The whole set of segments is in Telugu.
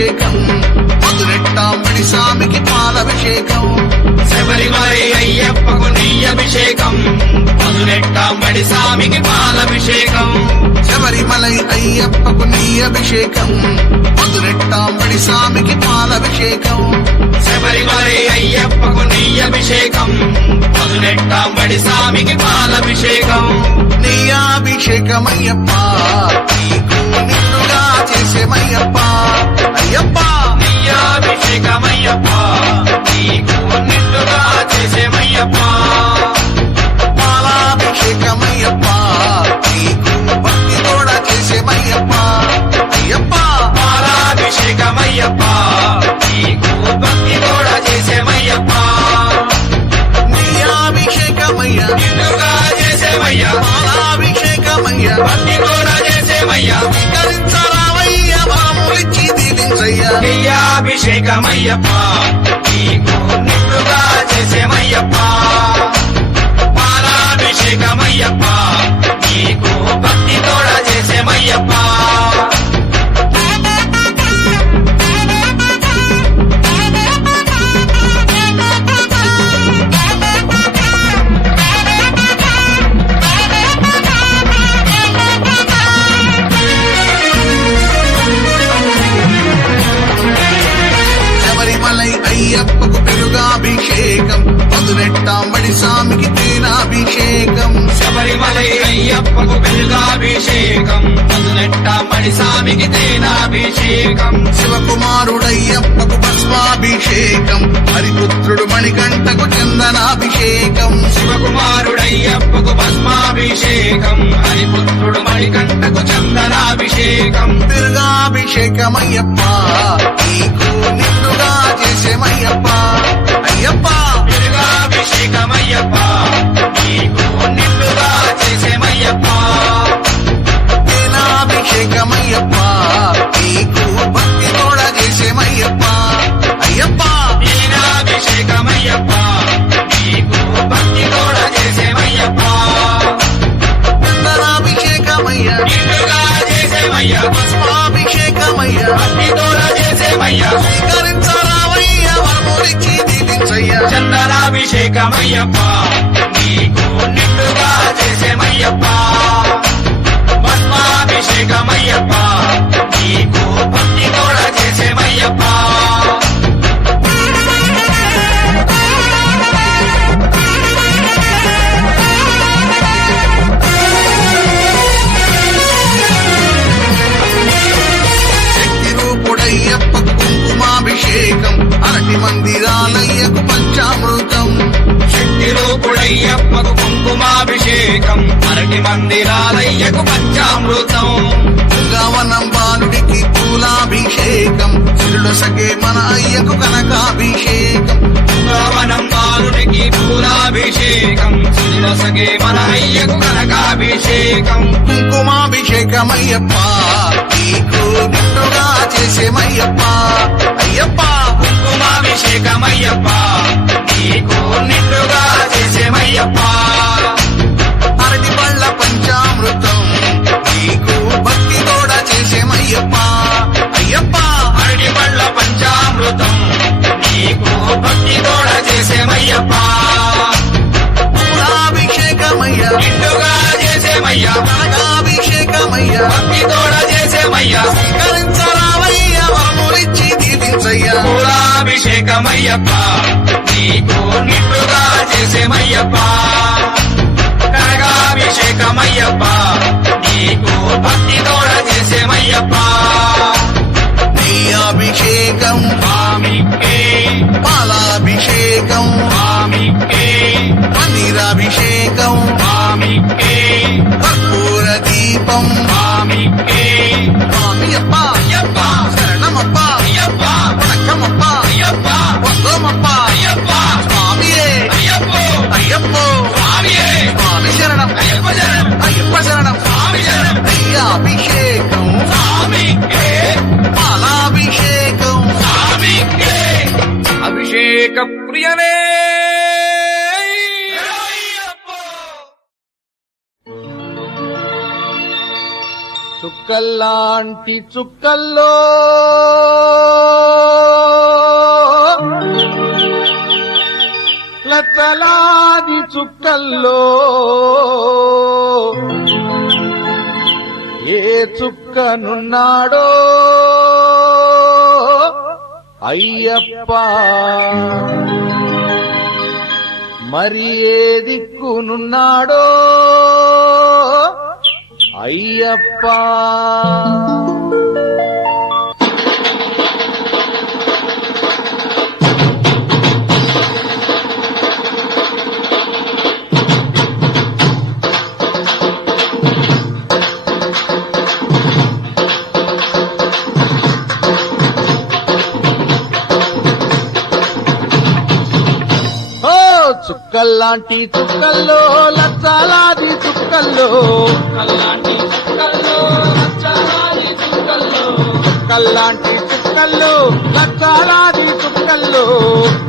నీయాభిషేకం మధురెట్టాంబడి స్వామికి పాలభిషేకం శబరిమలై అయ్యప్పకు నీయభిషేకం మధురెట్టాంబడి స్వామికి పాలభిషేకం శబరిమలై అయ్యప్పకు నీయభిషేకం మధురెట్టాంబడి స్వామికి పాలభిషేకం శబరిమలై అయ్యప్పకు నీయభిషేకం మధురెట్టాంబడి స్వామికి పాలభిషేకం నీయాభిషేకమయ్యప్ప నీకు నిండుగా చేసేమయ్యప్ప అయ్యప్ప నీయాభిషేకమయ్యప్ప నీకు నిండుగా చేసేమయ్యప్ప పాలాభిషేకమయ్యప్ప నీకు భక్తి కూడా చేసేమయ్యప్ప అయ్యప్ప పాలాభిషేకమయ్యప్ప నీకు భక్తి కూడా చేసేమయ్యప్ప నీయాభిషేకమయ్య నిండుగా చేసేమయ్యా పాలాభిషేకమయ్య భక్తి కూడా చేసేమయ్యా స్వీకరించరావయ్య వరములిచ్చి దీవించయ్యా నీయాభిషేకమయ్యప్ప నీకు నిండుగా చేసేమయ్యప్ప పాలాభిషేకమయ్యప్ప నీకు భక్తి కూడా చేసేమయ్యప్ప శబరిమలై అయ్యప్పకు పెరుగాభిషేకం మధురెట్టాంబడి స్వామికి తేనాభిషేకం శబరిమలై అయ్యప్పకు వెలుగాభిషేకం మధురెట్టాంబడి స్వామికి తేనాభిషేకం శివకుమారుడయ్యప్పకు భస్మాభిషేకం హరిపుత్రుడు మణికంఠకు చందనాభిషేకం శివకుమారుడయ్యప్పకు భస్మాభిషేకం హరిపుత్రుడు మణికంఠకు చందనాభిషేకం పెరుగాభిషేకమయ్యప్ప నీకు నిండుగా చేసేమయ్యప్ప అయ్యప్ప వెలుగాభిషేకమయ్యప్ప నీకు నిండుగా చేసేమయ్యప్ప తేనాభిషేకమయ్యప్ప నీకు భక్తి కూడా చేసేమయ్యప్ప అయ్యప్ప తేనాభిషేకమయ్యప్ప నీకు భక్తి కూడా చేసేమయ్యప్ప చందనాభిషేకమయ్య నిండుగా చేసేమయ్యా భస్మాభిషేకమయ్య భక్తి కూడా చేసేమయ్యా స్వీకరించరావయ్య వరములిచ్చి దీవించయ్య చందనాభిషేకమయ్యప్ప నీకు నిండుగా చేసేమయ్యప్ప భస్మాభిషేకమయ్యప్ప నీకు భక్తి కూడా చేసేమయ్యప్ప శక్తి రూపుడయ్యప్పకు కుంకుమాభిషేకం అరటి మందిరాలయ్యకు పంచామృతం శక్తి రూపుడయ్యప్పకు కుంకుమాభిషేకం అరటి మందిరాలయ్యకు పంచామృతం గవనం బాలుడికి పూలాభిషేకం సిరుడు సగే మన అయ్యకు కనకాభిషేకం భవనం బాలునికి పూలాభిషేకం శ్రీరసగే మన అయ్యకు కనకాభిషేకం కుంకుమాభిషేకమయ్యప్ప నీకు నిండుగా చేసేమయ్యప్ప అయ్యప్ప కుంకుమాభిషేకమయ్యప్ప నీకు నిండుగా చేసేమయ్యప్ప అరటి పళ్ళ పంచామృతం నీకు భక్తి కూడా చేసేమయ్యప్ప అయ్యప్ప అరటి పళ్ళ పంచామృతం నీకు భక్తి కూడా చేసేమయ్యప్ప పూలాభిషేకమయ్య నిండుగా చేసేమయ్యా కనకాభిషేకమయ్య భక్తి కూడా చేసేమయ్యా స్వీకరించరావయ్య వరములిచ్చి దీవించయ్య పూలాభిషేకమయ్యప్ప నీకు నిండుగా చేసేమయ్యప్ప కనకాభిషేకమయ్యప్ప నీకు భక్తి కూడా చేసేమయ్యప్ప నీయాభిషేకం స్వామికే పాలాభిషేకం స్వామికే పన్నీరాభిషేకం స్వామికే కర్పూర దీపం స్వామికే స్వామియప్ప అయ్యప్ప శరణమప్ప అయ్యప్ప వణక్కమప్ప అయ్యప్ప వస్తోమప్ప అయ్యప్ప స్వామియే అయ్యప్ప అయ్యప్పో స్వామియే స్వామి శరణం అయ్యప్ప శరణం అయ్యప్ప శరణం స్వామి శరణం నీయాభిషేకం స్వామికే పాలాభిషేకం స్వామికే అభిషేక ప్రియనే చుక్కల్లాంటి చుక్కల్లో లచ్చలాది చుక్కల్లో ఏ చుక్కనున్నాడో అయ్యప్ప, మరి ఏ దిక్కునున్నాడో అయ్యప్ప. చుక్కల్లాంటి చుక్కల్లో లచ్చలాది చుక్కల్లో, కల్లాంటి చుక్కల్లో లచ్చలాది చుక్కల్లో, చుక్కల్లాంటి చుక్కల్లో లచ్చలాది చుక్కల్లో,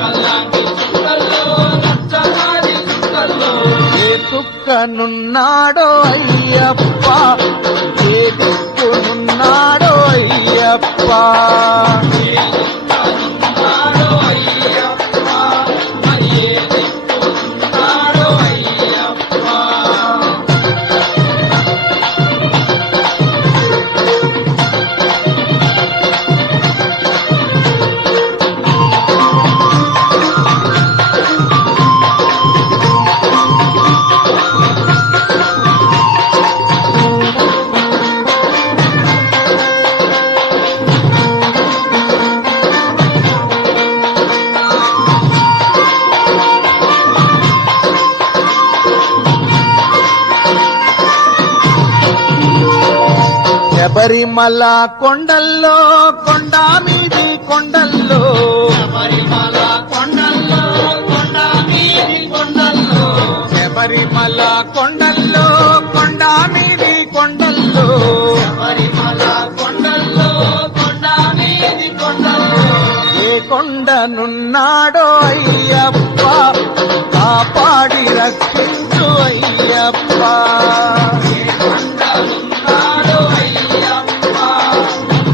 కల్లాంటి చుక్కల్లో లచ్చలాది చుక్కల్లో, ఏ చుక్కనున్నాడో అయ్యప్ప, ఏ దిక్కునున్నాడో అయ్యప్ప. ఉన్నాడో అయ్యప్ప, మరి ఏ దిక్కున్నాడో అయ్యప్ప. శబరిమల కొండల్లో, కొండ మీది కొండల్లో, శబరిమల కొండల్లో, కొండ మీది కొండల్లో, శబరిమల కొండల్లో, కొండ మీది కొండల్లో, శబరిమల కొండల్లో, కొండ మీది కొండల్లో, ఏ కొండనున్నాడో అయ్యప్ప, కాపాడి రక్షించు అయ్యప్ప. ఉన్నాడో అయ్యప్ప,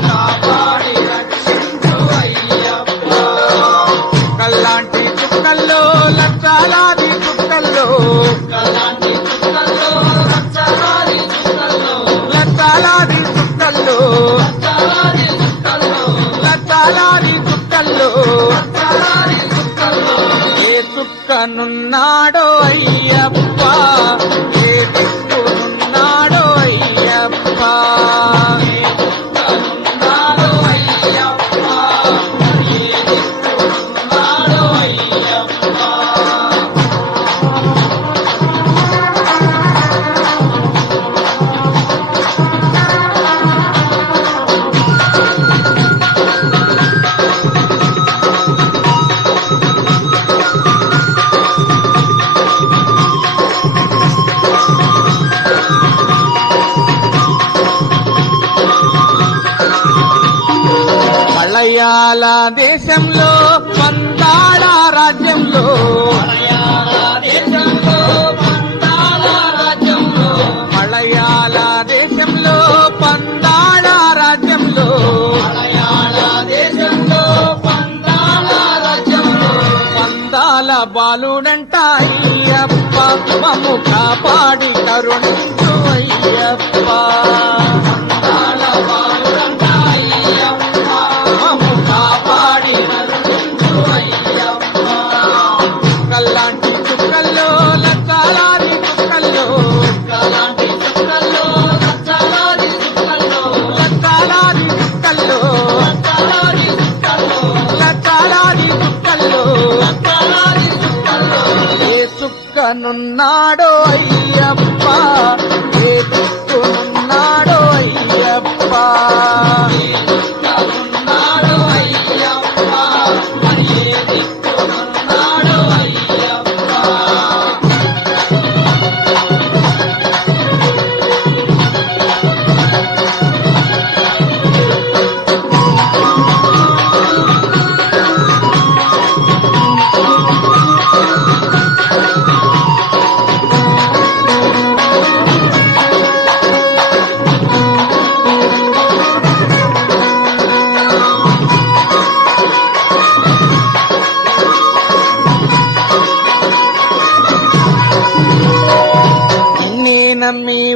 కాపాడి రక్షించు అయ్యప్ప. చుక్కల్లాంటి చుక్కల్లో లచ్చలాది చుక్కల్లో, కల్లాంటి చుక్కల్లో లచ్చలాది చుక్కల్లో, లచ్చలాది చుక్కల్లో, లచ్చలాది చుక్కల్లో, లచ్చలాది చుక్కల్లో, లచ్చలాది చుక్కల్లో, ఏ చుక్కనున్నాడో అయ్యప్ప, ఏ దిక్కునున్నాడో అయ్యప్ప. ఉన్నాడో అయ్యప్ప, మరి ఏ దిక్కున్నాడో అయ్యప్ప. మలయాళ దేశంలో పందాళ రాజ్యంలో, మలయాళ దేశంలో పందాల రాజ్యంలో, మలయాళ దేశంలో పందాళ రాజ్యంలో, మలయాళ దేశంలో పందాల రాజ్యంలో, పందాల బాలుడంట అయ్యప్ప, మమ్ము కాపాడి కరుణించు అయ్యప్ప. పందాల బాలుడంట అయ్యప్ప, మమ్ము కాపాడి కరుణించు అయ్యప్ప. చుక్కల్లాంటి చుక్కల్లో లచ్చలాది చుక్కల్లో, కల్లాంటి చుక్కల్లో లచ్చలాది చుక్కల్లో, లచ్చలాది చుక్కల్లో, లచ్చలాది చుక్కల్లో, లచ్చలాది చుక్కల్లో, లచ్చలాది చుక్కల్లో, ఏ చుక్కనున్నాడో అయ్యప్ప, ఏ దిక్కునున్నాడో అయ్యప్ప. ఉన్నాడో అయ్యప్ప, మరి ఏ దిక్కున్నాడో అయ్యప్ప.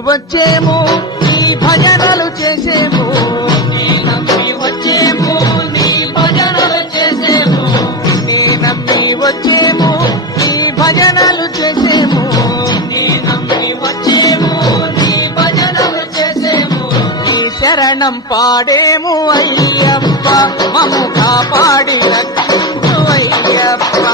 వచ్చేము నీ భజనలు చేసేము నీ నమ్మి వచ్చేము నీ భజనలు చేసేము నీ నమ్మి వచ్చేము నీ భజనలు చేసేము నీ నమ్మి వచ్చేము నీ భజనలు చేసేము నీ శరణం పాడేము అయ్యప్ప మము కాపాడి రక్షించు అయ్యప్ప